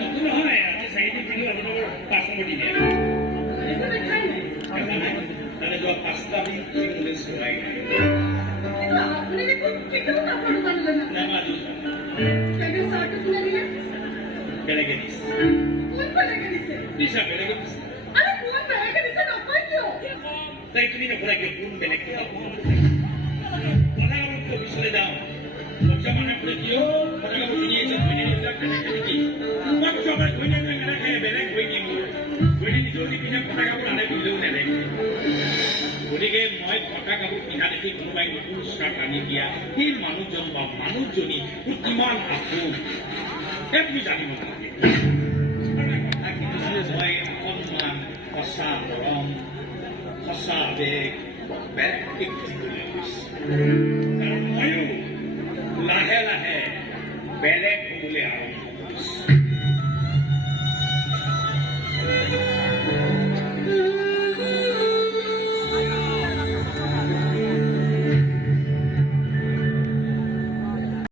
নতুন নহয় আজি 4 দিন পিন্ধো আজি মোৰ 5 নম্বৰ দিনে তাহলে যোৱা 5টা দিন চিংগুলে চলাই আপনি দেখুন কেটে কাপড় বানালেন না নামাজি কেটে সার্ট তুলে দিলেন বেলেগে দিছে কোন বেলেগে দিছে দিছা বেলেগে দিছে আরে কোন বেলেগে দিছে না কই কিয় তাই তুমি নকৰা কিয় কোন বেলেগ কথা কথা কাপড় পিছলে যাওঁ বচ্চা মানে করে দিও কথা কাপড় নিয়ে যাও মানে এটা কেনে কি মই সবাই কইনে কেনে বেলেগ কই দিম কইনে যদি পিনে কথা কাপড় আনে দিলেও নেলাগে গতিকে মই কথা কাপোৰ পিন্ধা দেখি কোনোবাই নতুন স্কাৰ্ট আনি দিয়া সেই মানুহজন বা মানুহজনী কিমান আপোন তুমি জানিব লাগে মই অকণমান সঁচা মৰম সঁচা আৱেগ বেলেগ দিবলৈ গৈছোঁ কাৰণ ময়ো লাহে লাহে বেলেগ হ'বলৈ আৰম্ভ